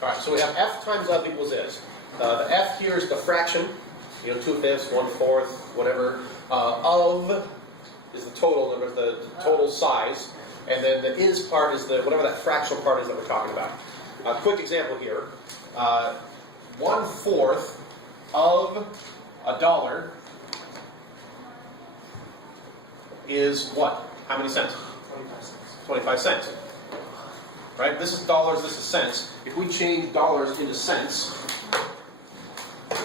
All right, so we have f times of equals is. The f here is the fraction, 2/5, 1/4, whatever. Of is the total number, the total size. And then the is part is the whatever that fractional part is that we're talking about. A quick example here. 1/4 of $1 is what? How many cents? 25 cents. Right? This is dollars, this is cents. If we change dollars into cents,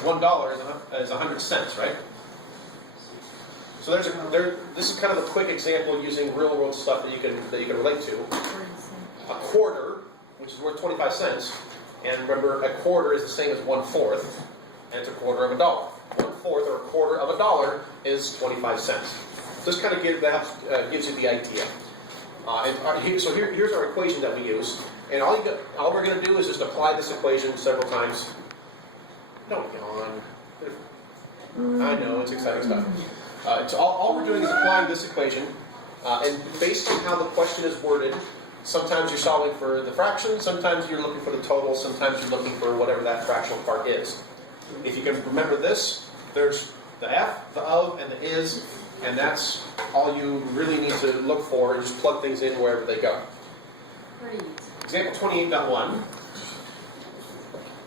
$1 is 100 cents, right? So this is kind of a quick example using real world stuff that you can relate to. A quarter, which is worth 25 cents, and remember a quarter is the same as 1/4, and it's a quarter of a dollar. 1/4 or a quarter of $1 is 25 cents. This kind of gives you the idea. So here's our equation that we use, and all we're going to do is just apply this equation several times. Don't yawn. I know, it's exciting stuff. All we're doing is applying this equation, and based on how the question is worded, sometimes you're solving for the fraction, sometimes you're looking for the total, sometimes you're looking for whatever that fractional part is. If you can remember this, there's the f, the of, and the is, and that's all you really need to look for, and just plug things in wherever they go. Example 28.1.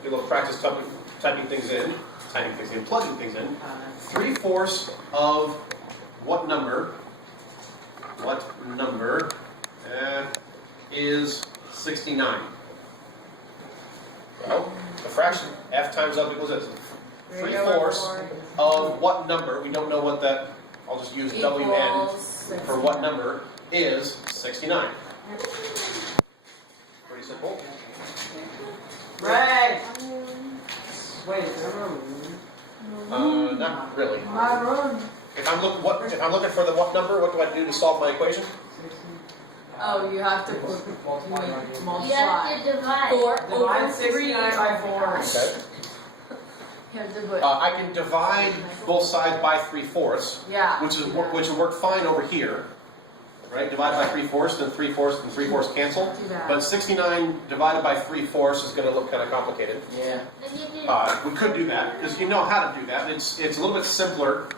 Do a little practice typing things in, plugging things in. 3/4 of what number is 69? Well, the fraction f times of equals this. 3/4 of what number, we don't know what that, I'll just use wn for what number, is 69. Pretty simple. Right. Wait, not really. my room. If I'm looking for the what number, what do I do to solve my equation? Oh, you have to multiply. You have to divide. 4 over 3 by 4. Okay. You have to put. I can divide both sides by 3/4, Yeah. which will work fine over here. Right? Divide by 3/4, then 3/4 and 3/4 cancel. Do that. But 69 divided by 3/4 is going to look kind of complicated. Yeah. We could do that because you know how to do that. It's a little bit simpler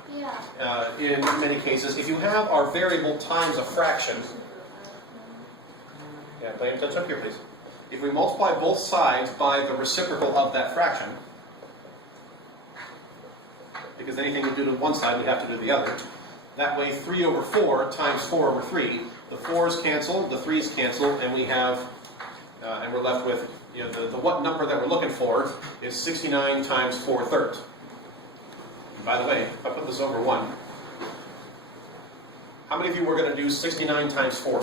in many cases. If you have our variable times a fraction. Yeah, pay attention up here, please. If we multiply both sides by the reciprocal of that fraction, because anything we do to one side, we have to do the other. That way, 3/4 times 4/3, the 4's cancel, the 3's cancel, and we have, and we're left with, the what number that we're looking for is 69 times 4/3. And by the way, if I put this over 1, how many of you were going to do 69 times 4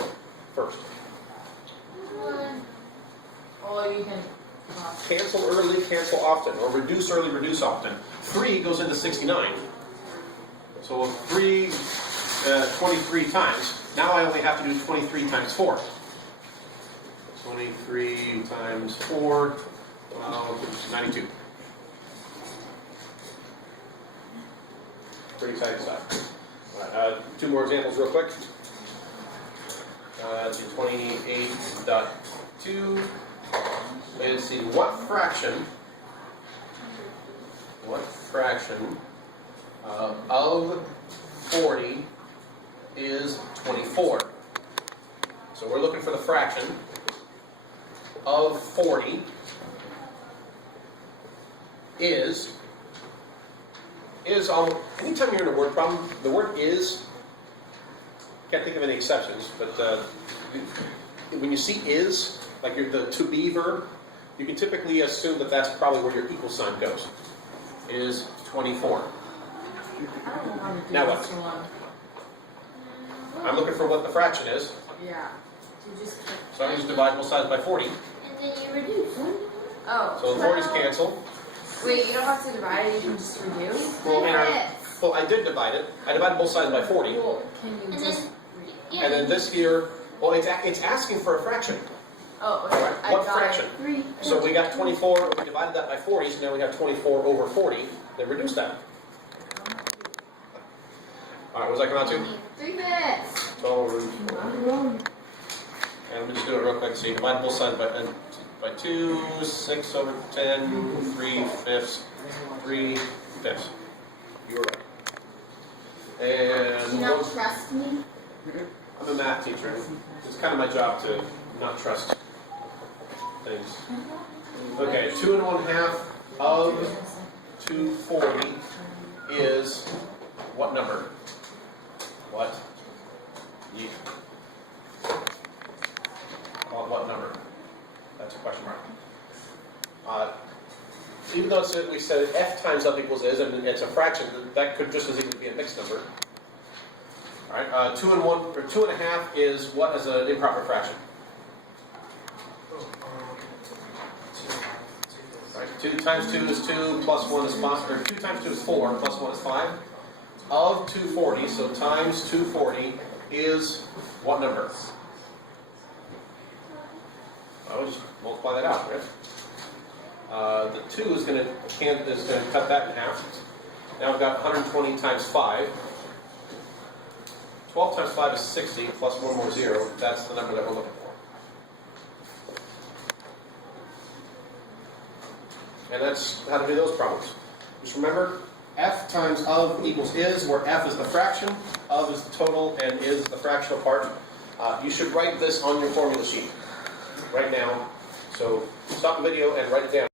first? Well, you can. Cancel early, cancel often, or reduce early, reduce often. 3 goes into 69. So 23 times. Now I only have to do 23 times 4. 23 times 4, 92. Pretty exciting stuff. All right, 2 more examples real quick. Let's see, 28.2. Let's see, what fraction of 40 is 24? So we're looking for the fraction of 40 is anytime you're in a word problem, the word is, can't think of any exceptions, but when you see is, like the to be verb, you can typically assume that that's probably where your equal sign goes. Is 24. Now what? I'm looking for what the fraction is. Yeah. So I'm going to divide both sides by 40. And then you reduce. Oh. So the 40's cancel. Wait, you don't have to divide it, you can just reduce? Well, I did divide it. I divided both sides by 40. Well, can you And just... And then this here, well, it's asking for a fraction. Oh, okay. Right. What fraction? 3. So we got 24, we divided that by 40, so now we have 24 over 40. Then reduce that. All right, what does that come out to? 3/5. So, and let me just do it real quick. So you divide both sides by, and by 2, 6 over 10, 3/5, 3/5. You were right. And Do you not trust me? I'm a math teacher. It's kind of my job to not trust things. Okay, 2 1/2 of 240 is what number? What? What number? That's a question mark. Even though we said f times up equals is, and it's a fraction, that could just as easily be a mixed number. All right, 2 1/2 is what as an improper fraction? All right, 2 times 2 is 2, plus 1 is 5, or 2 times 2 is 4, plus 1 is 5. Of 240, so times 240 is what number? I would just multiply that out, right? The 2 is going to cut that in half. Now I've got 120 times 5. 12 times 5 is 60, plus 1 more 0. That's the number that we're looking for. And that's how to do those problems. Just remember, f times of equals is, where f is the fraction, of is the total, and is the fractional part. You should write this on your formula sheet right now. So stop the video and write it down.